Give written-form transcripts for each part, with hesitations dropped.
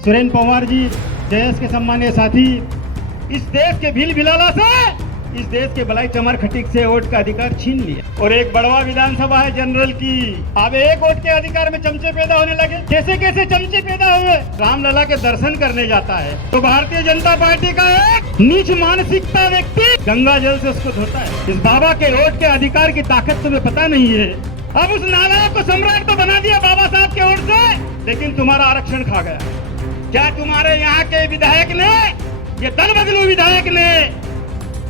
सुरेंद्र पवार जी, जयस के सम्मानीय साथी, इस देश के भील भिलाला से, इस देश के बलाई चमर खटिक से वोट का अधिकार छीन लिया। और एक बड़वा विधानसभा है जनरल की, अब एक वोट के अधिकार में चमचे पैदा होने लगे। कैसे कैसे चमचे पैदा हुए? रामलला के दर्शन करने जाता है तो भारतीय जनता पार्टी का एक नीच मानसिकता व्यक्ति गंगा जल से उसको धोता है। इस बाबा के वोट के अधिकार की ताकत तुम्हें पता नहीं है। अब उस नालायक को सम्राट तो बना दिया बाबा साहब के वोट से, लेकिन तुम्हारा आरक्षण खा गया। क्या तुम्हारे यहाँ के विधायक ने, ये दल बदलू विधायक ने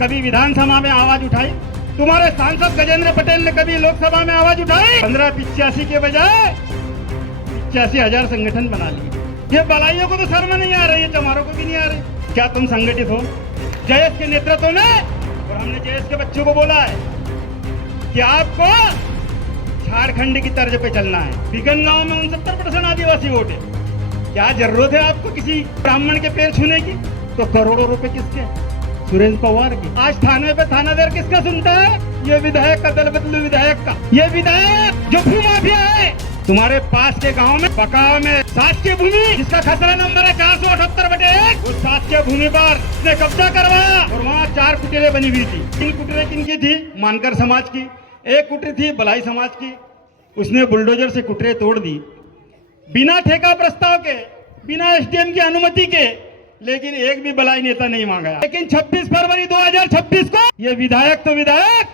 कभी विधानसभा में आवाज उठाई? तुम्हारे सांसद गजेंद्र पटेल ने कभी लोकसभा में आवाज उठाई? 1585 के बजाय 85,000 संगठन बना लिए। ये बलाइयों को तो शर्म नहीं आ रही है, चमारों को भी नहीं आ रही। क्या तुम संगठित हो? जयेश के नेतृत्व में, और हमने जयेश के बच्चों को बोला है कि आपको झारखंड की तर्ज पे चलना है। बिगन गांव में 69% आदिवासी वोट है। क्या जरूरत है आपको किसी ब्राह्मण के पैर छूने की? तो करोड़ों रुपए किसके? सुरेंद्र पवार की। आज थाने पे थानादार किसका सुनता है? ये विधायक का, दल बदलू विधायक का। ये विधायक जो भू माफिया है। तुम्हारे पास के गांव में पकाव में शासकीय भूमि, जिसका खसरा नंबर है 478/1, उस शासकीय भूमि पर उसने कब्जा करवाया और वहाँ 4 कुटीरें बनी हुई थी। 3 कुटीरें किनकी थी? मानकर समाज की। 1 कुटीर थी बलाई समाज की। उसने बुलडोजर से कुटीरें तोड़ दी, बिना ठेका प्रस्ताव के, बिना एसडीएम की अनुमति के। लेकिन एक भी बलाई नेता नहीं मांगा। लेकिन 26 फरवरी 2026 को ये विधायक तो विधायक,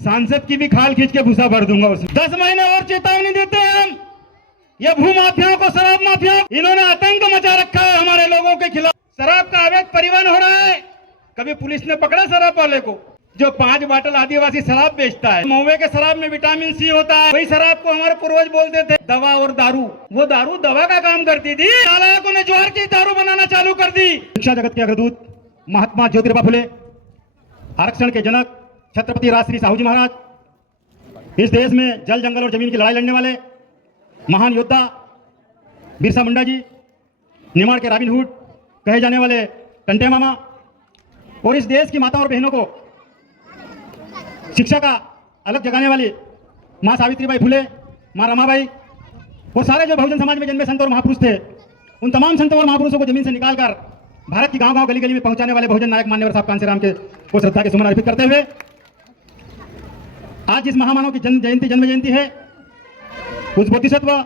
सांसद की भी खाल खींच के भूसा भर दूंगा उसमें। 10 महीने और चेतावनी देते हैं हम। ये भू माफियाओं को, शराब माफिया, इन्होंने आतंक मचा रखा है हमारे लोगों के खिलाफ। शराब का अवैध परिवहन हो रहा है। कभी पुलिस ने पकड़ा शराब वाले को जो 5 बाटल आदिवासी शराब बेचता है? महुए के शराब में विटामिन सी होता है। वही शराब को हमारे पूर्वज बोलते थे दवा और दारू। वो दारू दवा का काम करती थी। नालायकों ने ज्वार की दारू बनाना चालू कर दी। शिक्षा जगत के अग्रदूत महात्मा ज्योतिबा फुले, आरक्षण के जनक छत्रपति राजश्री साहू जी महाराज, इस देश में जल जंगल और जमीन की लड़ाई लड़ने वाले महान योद्धा बिरसा मुंडा जी, निमाड़ के रॉबिन हुड कहे जाने वाले टंटे मामा, और इस देश की माताओं और बहनों को शिक्षा का अलग जगाने वाली माँ सावित्रीबाई फुले, माँ रमाबाई, वो सारे जो बहुजन समाज में जन्मे संत और महापुरुष थे, उन तमाम संतों और महापुरुषों को जमीन से निकालकर भारत की गांव-गांव, गली-गली में पहुंचाने वाले बहुजन नायक मान्यवर साहब कांसीराम के को श्रद्धा के सुमन अर्पित करते हुए आज जिस महामानव की जन्म जयंती है, उस बोधिसत्व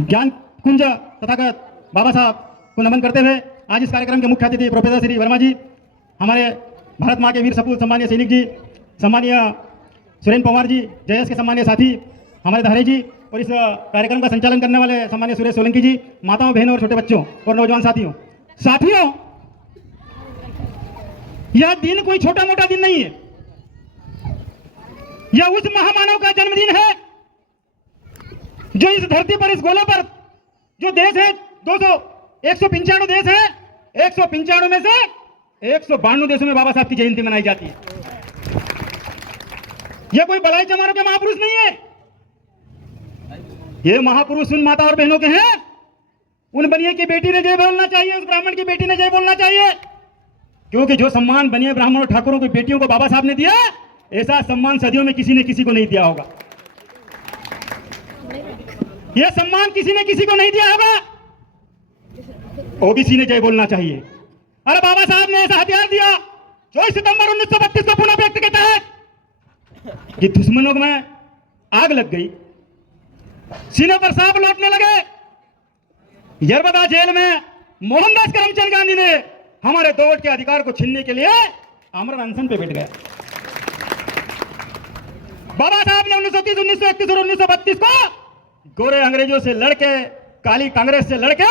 ज्ञान कुंज तथागत बाबा साहब को नमन करते हुए आज इस कार्यक्रम के मुख्य अतिथि प्रोफेसर श्री वर्मा जी, हमारे भारत माँ के वीर सपूत सम्मानीय सैनिक जी, सम्मानीय सुरेंद्र पवार जी, जयस के सम्मानीय साथी हमारे धारे जी, और इस कार्यक्रम का संचालन करने वाले सम्मानीय सुरेश सोलंकी जी, माताओं, बहनों और छोटे बच्चों और नौजवान साथियों, यह दिन कोई छोटा मोटा दिन नहीं है। यह उस महामानव का जन्मदिन है जो इस धरती पर, इस गोले पर, जो देश है 195 देश है, 195 में से 192 देशों में बाबा साहब की जयंती मनाई जाती है। यह कोई बलाई चमारों के महापुरुष नहीं है। ये महापुरुष उन माता और बहनों के हैं। उन बनिए की बेटी ने जय बोलना चाहिए, उस ब्राह्मण की बेटी ने जय बोलना चाहिए, क्योंकि जो सम्मान बनिए ब्राह्मण और ठाकुरों की बेटियों को बाबा साहब ने दिया, ऐसा सम्मान सदियों में किसी ने किसी को नहीं दिया होगा। यह सम्मान किसी ने किसी को नहीं दिया होगा। ओबीसी ने जय बोलना चाहिए। अरे बाबा साहब ने ऐसा हथियार दिया 24 सितंबर 1932 को पुनः व्यक्त के तहत कि दुश्मनों में आग लग गई, सीने पर सांप लौटने लगे। यरबदा जेल में मोहनदास करमचंद गांधी ने हमारे 2 वोट के अधिकार को छीनने के लिए आमरण अनशन पे बैठ गया। बाबा साहब ने 1930, 1931 और 1932 को गोरे अंग्रेजों से लड़के, काली कांग्रेस से लड़के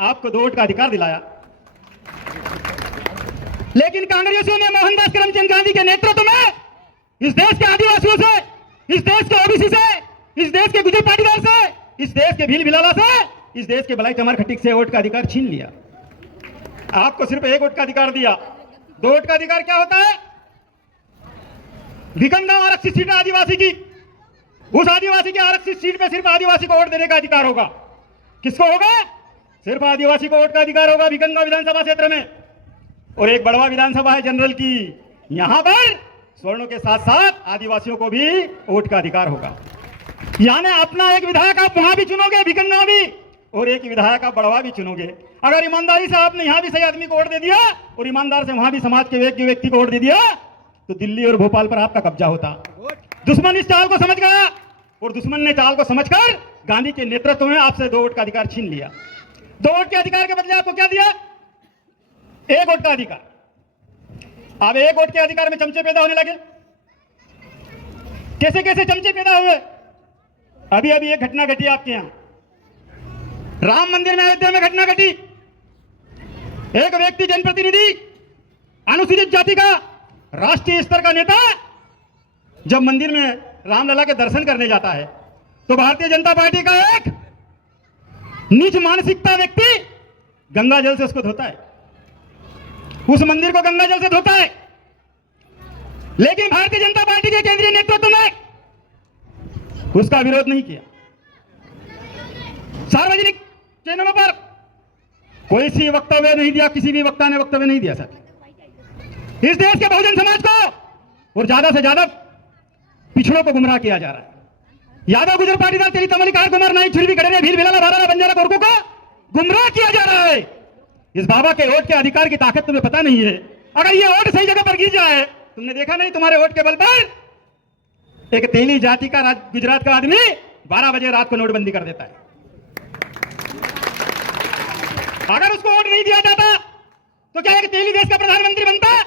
आपको 2 वोट का अधिकार दिलाया। लेकिन कांग्रेसियों ने मोहनदास करमचंद गांधी के नेतृत्व में इस देश के आदिवासियों से, इस देश के ओबीसी से, इस देश के गुजर पाटीदार से, इस देश के भील भिलाला से, इस देश के बलाई चमार खटिक से वोट का अधिकार छीन लिया। आपको सिर्फ 1 वोट का अधिकार दिया। 2 वोट का अधिकार क्या होता है? भिकनगांव आरक्षित सीट आदिवासी की, उस आदिवासी की आरक्षित सीट पे सिर्फ आदिवासी को वोट देने का अधिकार होगा। किसको होगा? सिर्फ आदिवासी को वोट का अधिकार होगा भिकनगांव विधानसभा क्षेत्र में। और एक बड़वा विधानसभा है जनरल की, यहां पर स्वर्णों के साथ साथ आदिवासियों को भी वोट का अधिकार होगा। यानी अपना एक विधायक आप वहां भी चुनोगे भिकनगांव भी, और एक विधायक का बड़वा भी चुनोगे। अगर ईमानदारी से आपने यहाँ भी सही आदमी को वोट दे दिया और ईमानदार से वहां भी समाज के एक व्यक्ति को वोट दे दिया तो दिल्ली और भोपाल पर आपका कब्जा होता। दुश्मन इस चाल को समझ गया और दुश्मन ने चाल को समझकर गांधी के नेतृत्व में आपसे 2 वोट का अधिकार छीन लिया। 2 वोट के अधिकार के बदले आपको क्या दिया? 1 वोट का अधिकार। अब 1 वोट के अधिकार में चमचे पैदा होने लगे। कैसे कैसे चमचे पैदा हुए? अभी अभी एक घटना घटी आपके यहां, राम मंदिर में अयोध्या में घटना घटी। एक व्यक्ति जनप्रतिनिधि अनुसूचित जाति का राष्ट्रीय स्तर का नेता जब मंदिर में रामलला के दर्शन करने जाता है तो भारतीय जनता पार्टी का एक नीच मानसिकता व्यक्ति गंगा जल से उसको धोता है, उस मंदिर को गंगा जल से धोता है। लेकिन भारतीय जनता पार्टी के केंद्रीय नेतृत्व ने उसका विरोध नहीं किया। सार्वजनिक चैनलों पर कोई सी वक्तव्य नहीं दिया, किसी भी वक्ता ने वक्तव्य नहीं दिया। सर इस देश के बहुजन समाज को और ज्यादा से ज्यादा पिछड़ों को गुमराह किया जा रहा है। यादव गुजर पाटीदार तेली तमलिकार कुमार नाई छुरी खड़े भील भिलाला भाराला बंजारा गोरखों को गुमराह किया जा रहा है। इस बाबा के वोट के अधिकार की ताकत तुम्हें पता नहीं है। अगर ये वोट सही जगह पर गिर जाए, तुमने देखा नहीं तुम्हारे वोट के बल पर एक तेली जाति का गुजरात का आदमी 12 बजे रात को नोटबंदी कर देता है। अगर उसको वोट नहीं दिया जाता तो क्या एक तेली देश का प्रधानमंत्री बनता?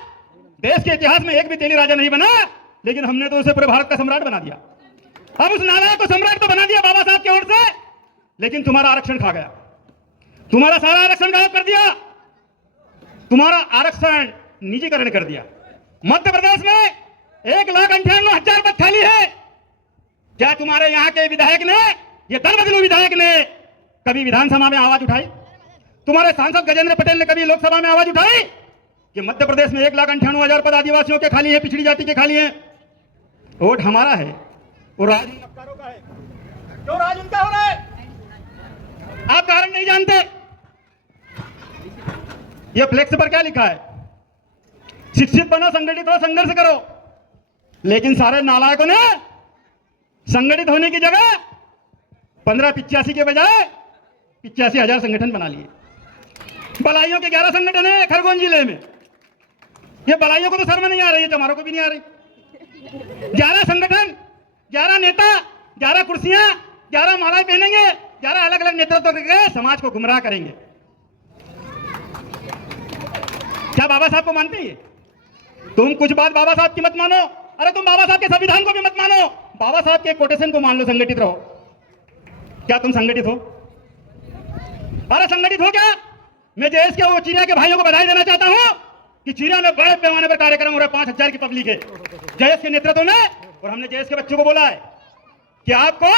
देश के इतिहास में एक भी तेली राजा नहीं बना, लेकिन हमने तो उसे पूरे भारत का सम्राट बना दिया। अब उस नालायक को सम्राट तो बना दिया बाबा साहब के वोट से, लेकिन तुम्हारा आरक्षण खा गया, तुम्हारा सारा आरक्षण गायब कर दिया, तुम्हारा आरक्षण निजीकरण कर दिया। मध्य प्रदेश में 1,98,000 पद खाली है। क्या तुम्हारे यहाँ के विधायक ने, ये दलबदलू विधायक ने कभी विधानसभा में आवाज उठाई? तुम्हारे सांसद गजेंद्र पटेल ने कभी लोकसभा में आवाज उठाई कि मध्य प्रदेश में 1,98,000 पद आदिवासियों के खाली है, पिछड़ी जाति के खाली है? वोट हमारा है और राज इन अफसरों का है। क्यों राज उनका हो रहा है? आप कारण नहीं जानते। ये फ्लेक्स पर क्या लिखा है? शिक्षित बनो, संगठित हो, संघर्ष करो। लेकिन सारे नालायकों ने संगठित होने की जगह 1585 के बजाय 85,000 संगठन बना लिए। बलाइयों के 11 संगठन है खरगोन जिले में। ये बलाइयों को तो शर्म नहीं आ रही है, चमारों को भी नहीं आ रही। 11 संगठन, 11 नेता, 11 कुर्सियां, 11 मालाएं पहनेंगे, 11 अलग अलग नेतृत्व करके समाज को गुमराह करेंगे। क्या बाबा साहब को मानते हैं? तुम कुछ बात बाबा साहब की मत मानो। अरे तुम बाबा साहब के संविधान को भी मत मानो, बाबा साहब के कोटेशन को मान लो, संगठित रहो। क्या तुम संगठित हो? अरे संगठित हो क्या? मैं जयेश के वो चिड़िया के भाइयों को बधाई देना चाहता हूं कि चिड़िया में बड़े पैमाने पर कार्यक्रम हो रहा है। 5,000 की पब्लिक है जयेश के नेतृत्व में, और हमने जयेश के बच्चों को बोला है कि आपको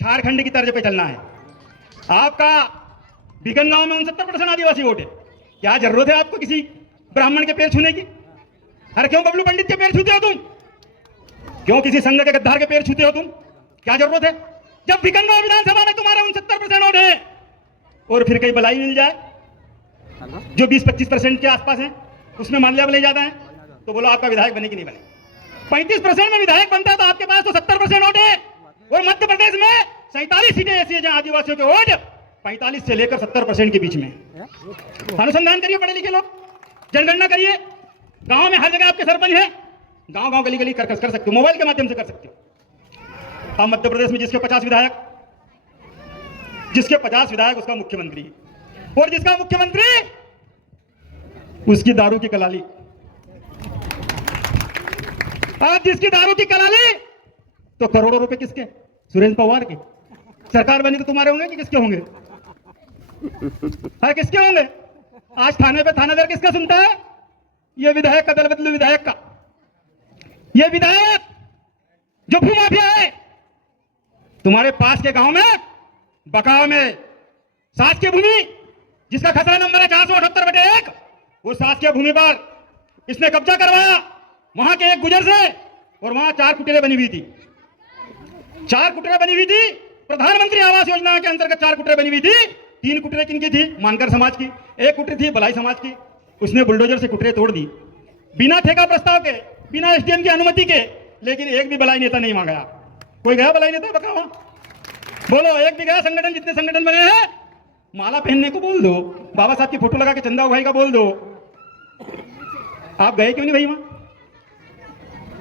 झारखंड की तर्ज पे चलना है। आपका बिगन गांव में 69% आदिवासी वोट है। क्या जरूरत है आपको किसी ब्राह्मण के पैर छूने की? अरे क्यों बबलू पंडित के पैर छूते हो तुम? क्यों किसी संघ के गद्दार के पैर छूते हो तुम? क्या जरूरत है? जब बिगन गांव विधानसभा में तुम्हारे 69% वोट है और फिर कहीं बलाई मिल जाए जो 20-25% के आसपास है, उसमें मान लिया ले जाता है तो बोलो आपका विधायक बने कि नहीं बने। 35% में विधायक बनता है तो आपके पास तो 70% वोट है। और मध्य प्रदेश में 47 सीटें ऐसी है जहां आदिवासियों के वोट 45 से लेकर 70% के बीच में। अनुसंधान करिए, पढ़े लिखे लोग, जनगणना करिए। गांव में हर जगह आपके सरपंच है, गांव गांव गली गली कर सकते हो, मोबाइल के माध्यम से कर सकते हो। अब मध्य प्रदेश में जिसके 50 विधायक उसका मुख्यमंत्री, और जिसका मुख्यमंत्री उसकी दारू की कलाली। आज जिसकी दारू की कलाली तो करोड़ों रुपए किसके? सुरेंद्र पवार के। सरकार बनी तो तुम्हारे होंगे कि किसके होंगे? हाँ, किसके होंगे? आज थाने पे थानेदार किसका सुनता है? ये विधायक का, दल बदलू विधायक का। ये विधायक जो भूमाफिया है, तुम्हारे पास के गांव में बकाव में शासकीय भूमि जिसका खसरा नंबर है 478/1, वो शासकीय भूमि पर इसने कब्जा करवाया वहां के एक गुजर से, और वहां 4 कुटीरें बनी हुई थी। 4 कुटीरें बनी हुई थी प्रधानमंत्री आवास योजना के अंतर्गत। 4 कुटीरें बनी हुई थी। 3 कुटीरें किनकी थी? मानकर समाज की। 1 कुटीर थी बलाई समाज की। उसने बुलडोजर से कुटीरें तोड़ दी बिना ठेका प्रस्ताव के, बिना एसडीएम की अनुमति के। लेकिन एक भी बलाई नेता नहीं मांगा। कोई गया बलाई नेता? बका वहां बोलो, एक भी गया? संगठन, जितने संगठन बने हैं माला पहनने को बोल दो, बाबा साहब की फोटो लगा के चंदा भाई का बोल दो। आप गए क्यों नहीं भाई वहां?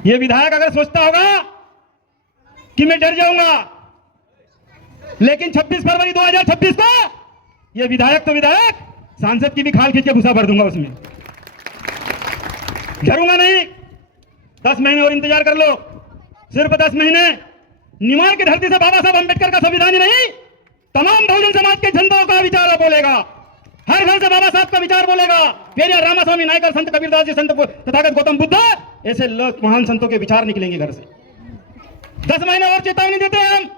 ये विधायक अगर सोचता होगा कि मैं डर जाऊंगा, लेकिन 26 फरवरी 2026 को ये विधायक तो विधायक, सांसद की भी खाल खींच के घुसा भर दूंगा उसमें। डरूंगा नहीं। 10 महीने और इंतजार कर लो, सिर्फ 10 महीने। निमाड़ की धरती से बाबा साहब अंबेडकर का संविधान ही नहीं, तमाम बहुजन समाज के जनताओं का विचार बोलेगा। हर घर से बाबा साहब का विचार बोलेगा। पेरियार, रामास्वामी नायकर, संत कबीरदास जी, संत तथागत गौतम बुद्ध, ऐसे महान संतों के विचार निकलेंगे घर से। 10 महीने और चेतावनी देते हैं हम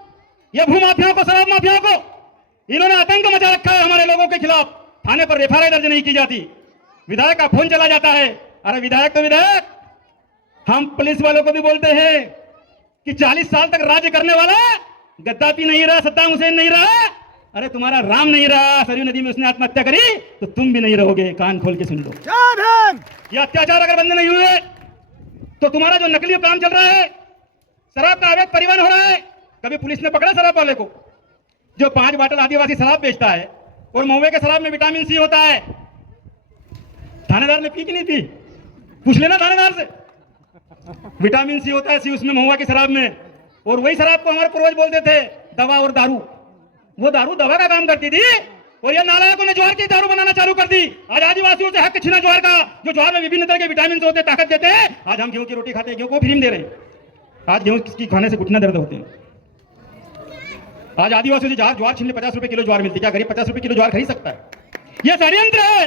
ये भूमाफियाओं को, शराब माफियाओं को। इन्होंने आतंक मचा रखा है हमारे लोगों के खिलाफ। थाने पर एफआईआर दर्ज नहीं की जाती, विधायक का फोन चला जाता है। अरे विधायक तो विधायक, हम पुलिस वालों को भी बोलते हैं कि 40 साल तक राज्य करने वाला गद्दाफी नहीं रहा, सद्दाम हुसैन नहीं रहा, अरे तुम्हारा राम नहीं रहा, सरयू नदी में उसने आत्महत्या करी, तो तुम भी नहीं रहोगे। कान खोल के सुन लो। ये अत्याचार अगर बंद नहीं हुए तो तुम्हारा जो नकली काम चल रहा है, शराब का अवैध परिवहन हो रहा है। कभी पुलिस ने पकड़ा शराब वाले को जो 5 बाटल आदिवासी शराब बेचता है, और महुए के शराब में विटामिन सी होता है? थानेदार ने पी कि नहीं पी? पूछ लेना थानेदार से। विटामिन सी होता है, सी उसमें, महुआ की शराब में। और वही शराब को हमारे पूर्वज बोलते थे दवा और दारू। वो दारू दवा का काम करती थी, और ये नालायकों ने ज्वार की दारू बनाना चालू कर दी। आज आदिवासियों से हक छीना ज्वार का, जो ज्वार में विभिन्न तरह के विटामिन होते हैं, ताकत देते हैं। आज हम गेहूं की रोटी खाते हैं, गेहूं को फ्री में दे रहे हैं। आज गेहूं की खाने से घुटना दर्द होते हैं। आज आदिवासियों से ज्वार छीन ले, 50 रुपए किलो ज्वार मिलती। क्या गरीब 50 रुपए किलो ज्वार खरीद सकता है? यह षड्यंत्र है।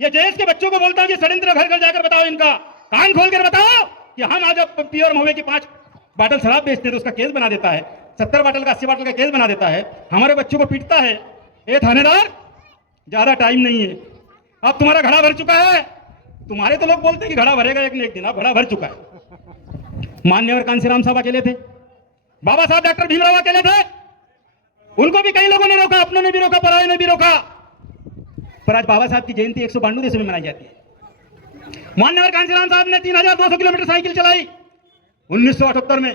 ये जेएस के बच्चों को बोलता हूं, ये षड्यंत्र घर घर जाकर बताओ, इनका कान खोल कर बताओ कि हम आज प्योर महुए की 5 बाटल शराब बेचते हैं तो उसका केस बना देता है, 70 बाटल का 80 बाटल का केस बना देता है, हमारे बच्चों को पीटता है। ए थानेदार, ज्यादा टाइम नहीं है, अब तुम्हारा घड़ा भर चुका है। तुम्हारे तो लोग बोलते हैं कि घड़ा भरेगा एक न एक दिन, अब घड़ा भर चुका है। मान्यवर कांशीराम साहब अकेले थे, बाबा साहब डॉक्टर भीमराव अकेले थे, उनको भी कई लोगों ने रोका, अपनों ने भी रोका, पराये ने भी रोका। पर आज बाबा साहब की जयंती 192 देशों में मनाई जाती है। मान्यवर कांशीराम साहब ने 3200 किलोमीटर साइकिल चलाई 1978 में।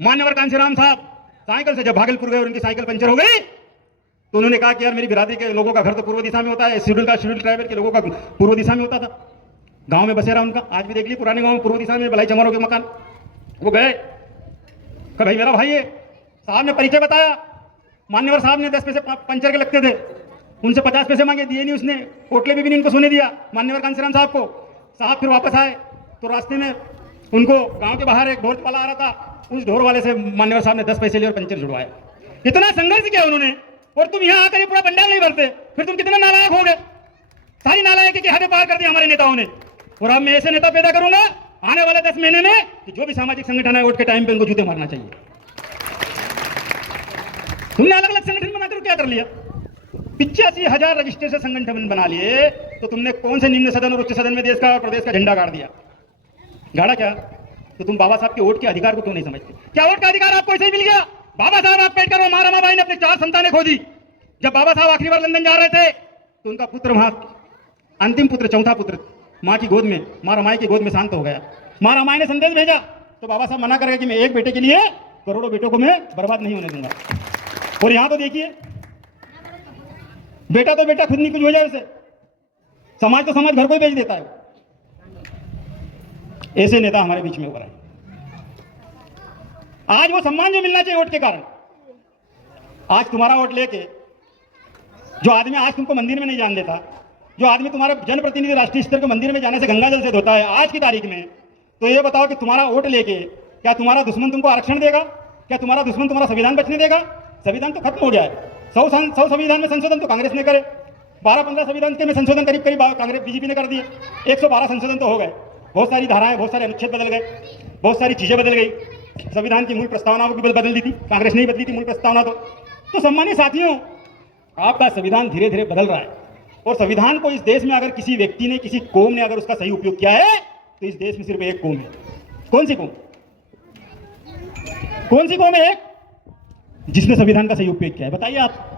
मान्यवर कांशीराम साहब साइकिल से जब भागलपुर गए और उनकी साइकिल पंचर हो गई, तो उन्होंने कहा कि यार मेरी बिरादरी के लोगों का घर तो पूर्व दिशा में होता है, शेड्यूल ट्राइबल के लोगों का पूर्व दिशा में होता था, गांव में बसेरा उनका। आज भी देख लीजिए पुराने गांव में पूर्व दिशा में बलाई चमारों के मकान। वो गए, कहा भाई मेरा भाई है। साहब ने परिचय बताया, मान्यवर साहब ने 10 पैसे पंचर के लगते थे, उनसे 50 पैसे मांगे, दिए नहीं उसने। पोटले भी नहीं इनको सोने दिया मान्यवर कांशीराम साहब को। साहब फिर वापस आए तो रास्ते में उनको गांव के बाहर एक ढोल वाला आ रहा था, उस ढोल वाले से मान्यवर साहब ने 10 पैसे लिए और पंचर जुड़वाया। इतना संघर्ष किया उन्होंने, और तुम यहाँ आकर ये पूरा पंडाल नहीं भरते, फिर तुम कितना नालायक हो गए। सारी नालायक की हदें पार कर दी हमारे नेताओं ने। और अब मैं ऐसे नेता पैदा करूंगा आने वाले 10 महीने में कि जो भी सामाजिक संगठन है वोट के टाइम पे उनको जूते मारना चाहिए। तुमने अलग अलग संगठन बनाकर क्या कर लिया? 85,000 रजिस्ट्रेशन संगठन बना लिए, तो तुमने कौन से निम्न सदन और उच्च सदन में देश का और प्रदेश का झंडा गाड़ दिया? गाड़ा क्या? तो तुम बाबा साहब के वोट के अधिकार को क्यों नहीं समझते? क्या वोट का अधिकार आपको ऐसे ही मिल गया? बाबा साहब अम्बेडकर और मां रमाबाई ने अपनी 4 संतानें खो दी। जब बाबा साहब आखिरी बार लंदन जा रहे थे तो उनका पुत्र वहां, अंतिम पुत्र, चौथा पुत्र मां की गोद में, मां रमाई की गोद में शांत हो गया। मां रमाई ने संदेश भेजा तो बाबा साहब मना कर गए कि मैं एक बेटे के लिए करोड़ों बेटों को मैं बर्बाद नहीं होने दूंगा। और यहां तो देखिए, बेटा तो बेटा खुद नहीं कुछ हो जाए उसे, समाज तो समाज घर को ही बेच देता है। ऐसे नेता हमारे बीच में उभर आए। आज वो सम्मान जो मिलना चाहिए वोट के कारण, आज तुम्हारा वोट लेके जो आदमी आज तुमको मंदिर में नहीं जान देता, जो आदमी तुम्हारा जनप्रतिनिधि राष्ट्रीय स्तर के मंदिर में जाने से गंगा जल से धोता है आज की तारीख में, तो ये बताओ कि तुम्हारा वोट लेके क्या तुम्हारा दुश्मन तुमको आरक्षण देगा? क्या तुम्हारा दुश्मन तुम्हारा संविधान बचने देगा? संविधान तो खत्म हो गया है। 100 संविधान में संशोधन तो कांग्रेस ने करे, 12-15 संविधान के में संशोधन करीब कांग्रेस बीजेपी ने कर दिए, 112 संशोधन तो हो गए। बहुत सारी धाराएं, बहुत सारे अनुच्छेद बदल गए, बहुत सारी चीजें बदल गई। संविधान की मूल प्रस्तावना भी बदल दी थी, कांग्रेस ने ही बदली थी मूल प्रस्तावना। तो सम्मानीय साथियों, आपका संविधान धीरे धीरे बदल रहा है, और संविधान को इस देश में अगर किसी व्यक्ति ने, किसी कौम ने अगर उसका सही उपयोग किया है तो इस देश में सिर्फ एक कौम है। कौन सी कौम? कौन सी कौम है एक जिसने संविधान का सही उपयोग किया है? बताइए आप।